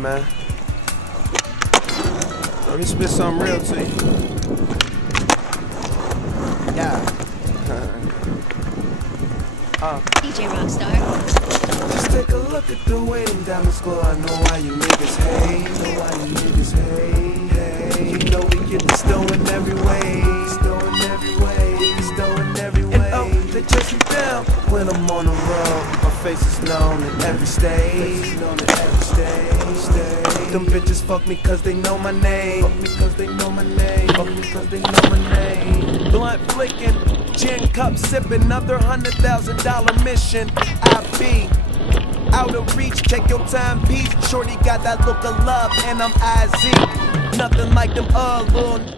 time, man. Let me spit something real to you. Yeah. DJ Rockstar. Just take a look at the way them diamonds glow. I know why you niggas hate. Know why you niggas hate. Hey, you know we get the stolen every way. Stolen every way. Stolen every way. And oh, they chase me down when I'm on the road. My face is known in every stage. Known in every stage. Them bitches fuck me cause they know my name. Fuck me cause they know my name. Fuck me cause they know my name. Blunt flicking, gin cup sipping, another $100,000 mission. I be out of reach, take your time, peace. Shorty got that look of love, and I'm IZ. Nothing like them little